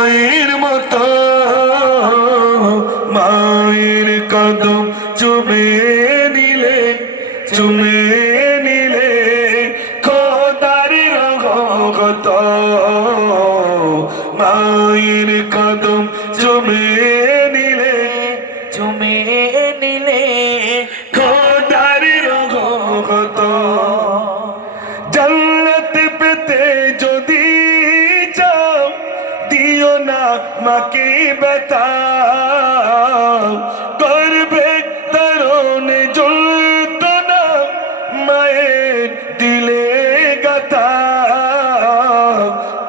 মায়ের মতো মায়ের কদম চুমে নিলে খোদার রহমত মায়ের কদম চুমে নিলে খোদার রহমত জান্নাত পেতে যদি চাও দিও না মাকে ব্যথা করবে তরুণে জ্বলত না মায়ের দিলে গাথা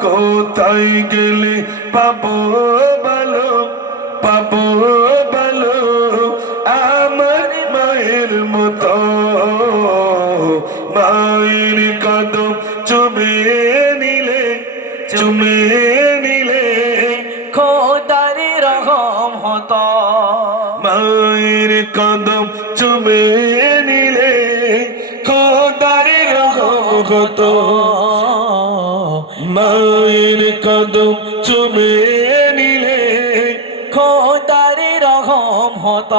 কোথায় গেলে পাবো ভালো আমার মায়ের মতো মায়ের কদম চুমে নিলে খোদার রহমত মায়ের কদম চুমে নিলে খোদার রহমত মায়ের কদম চুমে নিলে খোদার রহমত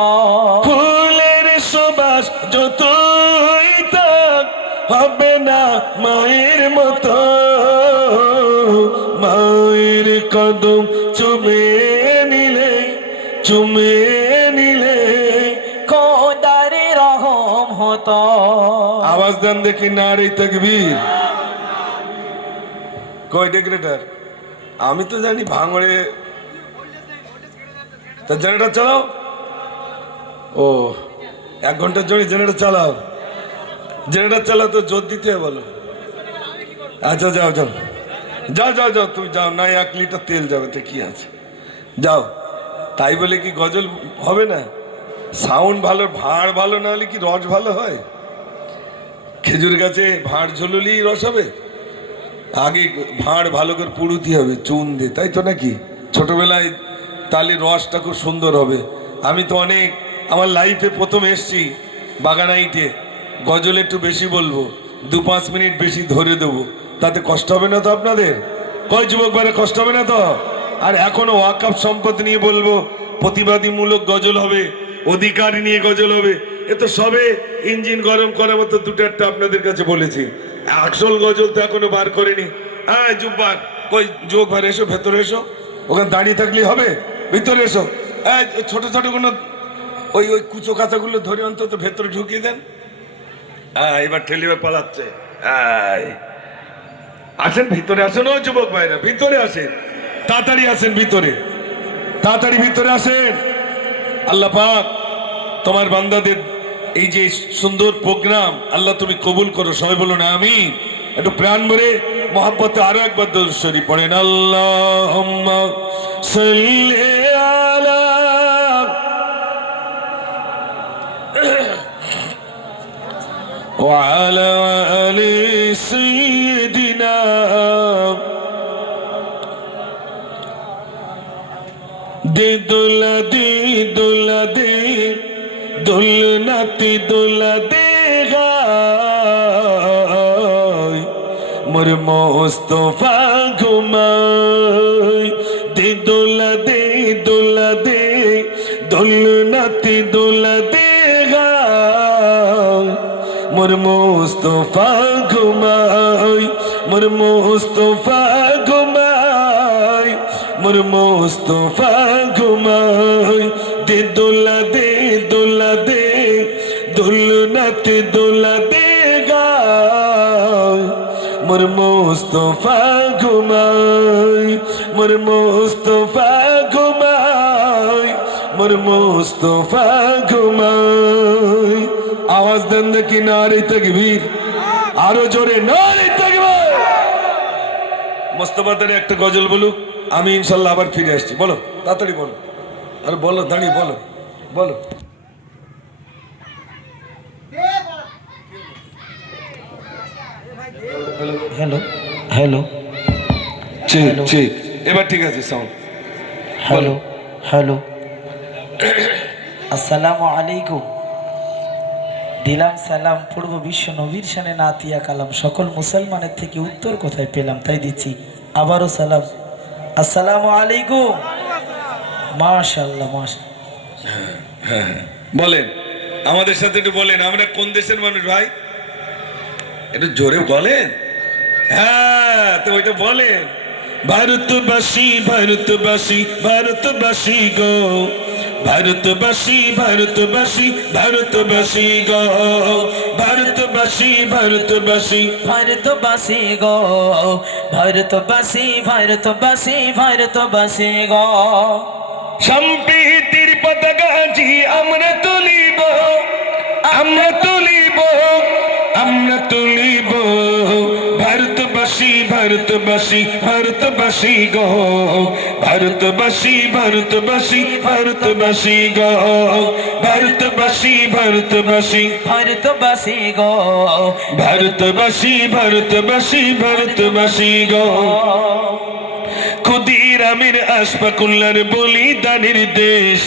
ফুলের সুবাস যতই থাক হবে না মায়ের মতো মায়ের কদম চুমে নিলে খোদার রহমত আওয়াজ দেন দেখি নারী তাকবীর কয় ডেকরেটার আমি তো জানি ভাঙড়ে তা জেনারেটর চালাও ও 1 ঘন্টার জন্য জেনারেটর চালাও তো জোর দিতে বলো আচ্ছা যাও তুমি যাও না 1 লিটার তেল যাবে তো কি আছে যাও তাই বলে কি গজল হবে না সাউন্ড ভালো ভাঁড় ভালো না হলে কি রস ভালো হয় খেজুর গাছে ভাঁড় ঝুললেই রস হবে আগে ভাঁড় ভালো করে পুড়ুতে হবে চুন দিয়ে তাই তো নাকি ছোটবেলায় তাহলে রসটা খুব সুন্দর হবে আমি তো অনেক আমার লাইফে প্রথম এসছি বাগানাইটে গজল একটু বেশি বলবো 2-5 মিনিট বেশি ধরে দেবো তাতে কষ্ট হবে না তো আপনাদের কয় যুবক বাইরে কষ্ট হবে না তো আর এখনো ওয়াকফ সম্পদ নিয়ে বলবো প্রতিবাদীমূলক গজল হবে অধিকার নিয়ে গজল হবে এ তো সবে ইঞ্জিন গরম করার মতো 2-4টা আপনাদের কাছে বলেছি আসল গজল তো এখনো বার করেনি জুব্বার কই যুবক ভাই এসো ভেতরে এসো ওখানে দাঁড়িয়ে থাকলেই হবে ভিতরে এসো ছোট কোনো ওই কুচো কাঁচাগুলো ধরে অন্তত ভেতরে ঢুকিয়ে দেন এবার ঠেলিবার পালাচ্ছে আসেন ভিতরে আসেন ও যুবক ভাইরা ভিতরে আসেন তাড়াতাড়ি আসেন ভিতরে আসেন আল্লাহ পাক তোমার বান্দাদের এই যে সুন্দর প্রোগ্রাম আল্লাহ তুমি কবুল করো সবাই বলো না আমিন একটু প্রাণ ভরে মহব্বতে আরো একবার দরুদ শরীফ পড়েন আল্লাহুম্মা সাল্লি আলা ওয়া আলা আলি সাইয়্যিদিনা দে দুলনাতি দুলা দে গায় মোর মোস্তফা ঘুমায় দে দুলনাতি দুলা দে গায় মোর মোস্তফা ঘুমায় মোর মোস্তফা দে দুলনাতে দুলা দে গায় মোর মোস্তফা ঘুমায় আওয়াজ দেন দেখি নারে তাকবীর আরো জোরে নারে তাকবীর মোস্তফা তারে একটা গজল বলুক আমি ইনশাল্লাহ আবার ফিরে আসছি বলো তাড়াতাড়ি বলো আর বলো দাঁড়িয়ে বলো হ্যালো ঠিক এবার ঠিক আছে সাউন্ড হ্যালো আসসালামু আলাইকুম দিলাম সালাম পূর্ব বিশ্ব নবীর শানে নাতিয়া কালাম সকল মুসলমানের থেকে উত্তর কোথায় পেলাম তাই দিচ্ছি আবারও সালাম আসসালামু আলাইকুম। মাশাআল্লাহ মাশাআল্লাহ। বলেন আমাদের সাথে একটু বলেন, আমরা কোন দেশের মানুষ ভাই? একটু জোরে বলেন। হ্যাঁ, তো ওইটা বলেন। ভারতবাসী ভারতবাসী ভারতবাসী গো, ভারতবাসী ভারতবাসী ভারতবাসী গো, ভারতবাসী ভারতবাসী ভারতবাসী গো, ভারতবাসী ভারতবাসী ভারতবাসী গো। সম্প্রীতির পতাকা জি আমরা তুলিব, আমরা তুলিব, আমরা তুলিব। ভারতবাসী ভারতবাসী ভারতবাসী গো, ভারতবাসী ভারতবাসী ভারতবাসী গো, ভারতবাসী ভারতবাসী ভারতবাসী গো, ভারতবাসী ভারতবাসী ভারতবাসী গো। ক্ষুদিরামের আশফাকুল্লার বলিদানের দেশ,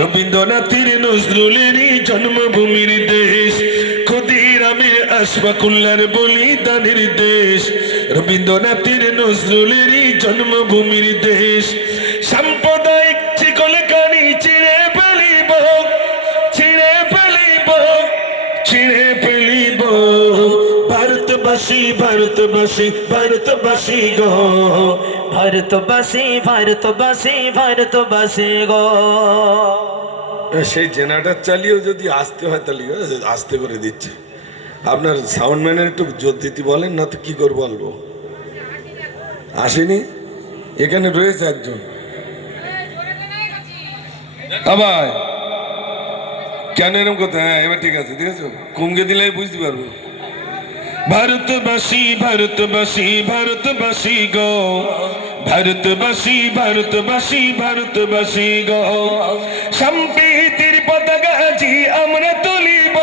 রবীন্দ্রনাথের নজরুলেরই জন্মভূমির দেশ। ক্ষুদিরামের আশফাকুল্লার বলিদানের দেশ, রবীন্দ্রনাথের নজরুলেরই জন্মভূমির দেশ। সাম্প্রদায়িক শিকল কানি ছিঁড়ে ফেলিব, ছিঁড়ে ফেলিব, ছিঁড়ে ফেলিব। ভারতবাসী ভারতবাসী ভারতবাসী গো, ভারতবাসী ভারতবাসী ভারতবাসী গো। সেই জেনারেটর চালিয়েও যদি আসতে হয় তাহলে আসতে করে দিচ্ছে। আপনার সাউন্ডম্যানের একটু জোর দিতে বলেন, না তো কি করে বলবো। আসেনি, এখানে রয়েছে একজন। আবার কেন এরকম কথা? হ্যাঁ এবার ঠিক আছে, ঠিক আছে, কমকে দিলে বুঝতে পারবো। ভারতবাসী ভারতবাসী ভারতবাসী গো, ভারতবাসী ভারতবাসী ভারতবাসী গো। সম্প্রীতির পতাকা জি আমরা তুলিব,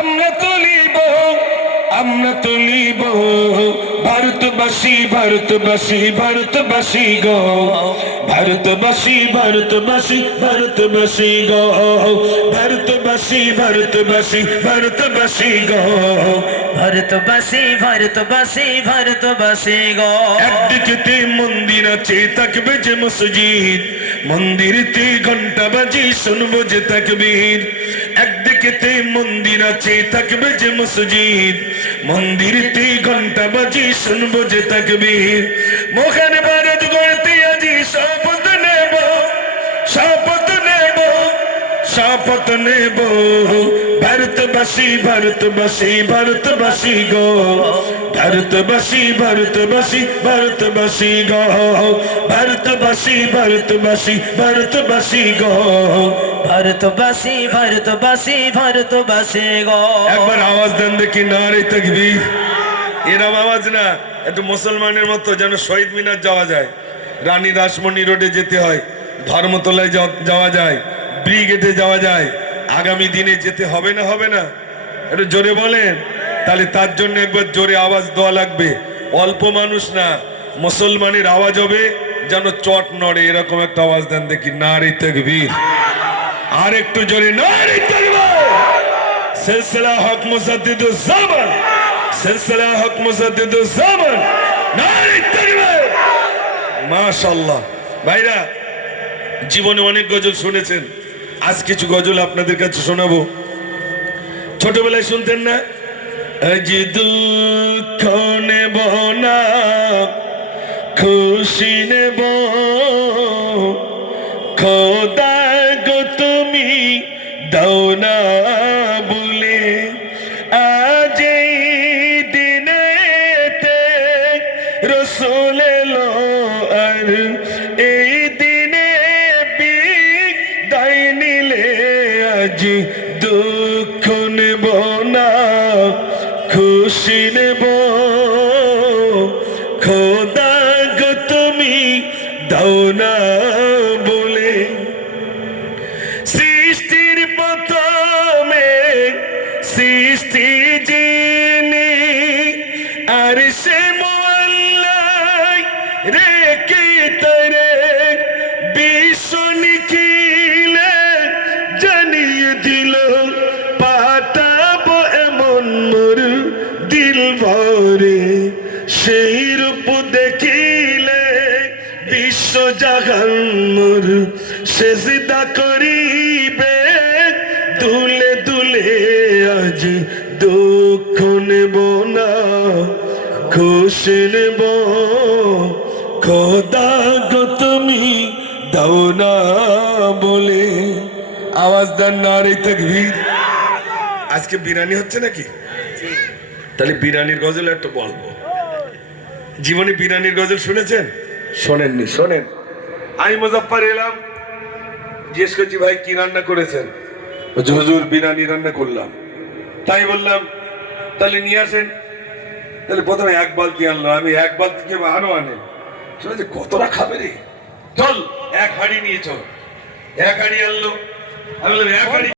আমরা তুলিব, আমরা তুলিব। ভারতবাসী ভারতবাসী ভারতবাসী গো, ভারতবাসী ভারতবাসী ভারতবাসী গো, ভারতবাসী ভারতবাসী ভারতবাসী গো, ভারতবাসী ভারতবাসী ভারতবাসী গো। একদিকেতে মন্দির আছে থাকবে যে মসজিদ, মন্দিরেতে ঘন্টা বাজি শুনবো যে তাকবীর। একদিকেতে মন্দির আছে থাকবে যে মসজিদ, মন্দিরেতে ঘন্টা বাজি শুনবো যে তাকবীর। মোখানে ভারত গড়তে আজি শপথ নেব, শপথ নেব, শপথ নেব। ভারতবাসী ভারতবাসী ভারতবাসী গো, ভারতবাসী ভারতবাসী ভারতবাসী গো, ভারতবাসী ভারতবাসী ভারতবাসী গো, ভারতবাসী ভারতবাসী ভারতবাসী গো। একবার আওয়াজ দেন দেখি, নারে তাকবীর। এরম আওয়াজ না, একটু মুসলমানের মতো যেন শহীদ মিনার যাওয়া যায়, রানী রাসমণি রোডে যেতে হয়, ধর্মতলায় যাওয়া যায়, ব্রিগেডে যাওয়া যায়। আগামী দিনে যেতে হবে না, হবে না? একটু জোরে বলেন। তাহলে তার জন্য একবার জোরে আওয়াজ দেওয়া লাগবে। অল্প মানুষ না, মুসলমানের আওয়াজ হবে যেন চট নড়ে, এরকম একটা আওয়াজ দেন দেখি, নারে তাকবীর। আর একটু জোরে, নারে তাকবীর। সিলসিলা হক মুজাদ্দিদুজ জামান, সিলসিলা হক মুজাদ্দিদুজ জামান, নারে তাকবীর। মাশাআল্লাহ। ভাইরা, জীবনে অনেক গজল শুনেছেন, আজ কিছু গজল আপনাদের কাছে শোনাবো। ছোটবেলায় শুনতেন না, আজ দুঃখ নেব না খুশি নেব, খোদা গো তুমি দাও না বলে, আজ এই দিনেতে রসুল এলো, আর এই দিনে বিদায় নিলে, আজ দুঃখ নেব না খুশি নেব, খোদা গো তুমি দাও না বলে। সৃষ্টির প্রথমে সৃষ্টি যিনি, আর সে মোল্লাই রেখে তরে বিশ্ব নিখিলে জানিয়ে দিল, পাঠাবো এমন মোর দিল ভরে। জাহান মোর সেজদা করিবে, দুলে দুলে আজ দুঃখ নেব না, খুশি নেব। খোদা গো তুমি দাও না বলে। আওয়াজ দেন নারে তাকবীর। আজকে বিরিয়ানি হচ্ছে নাকি? তাহলে বিরিয়ানির গজল একটু বলবো। জীবনে বিরিয়ানির গজল শুনেছেন? শোনেননি? শোনেন। আমি মুজাফফর এলাম, জিজ্ঞেস করছি ভাই কি রান্না করেছেন? বলছে, হুজুর বিরিয়ানি রান্না করলাম। তাই বললাম তাহলে নিয়ে আসেন। তাহলে প্রথমে এক বালতি আনলো, আমি এক বালতি কে আনো আনে, শুনেছি কতটা খাবে রে, চল এক হাঁড়ি নিয়ে চল। এক হাঁড়ি আনলো, আমি বললাম এক হাঁড়ি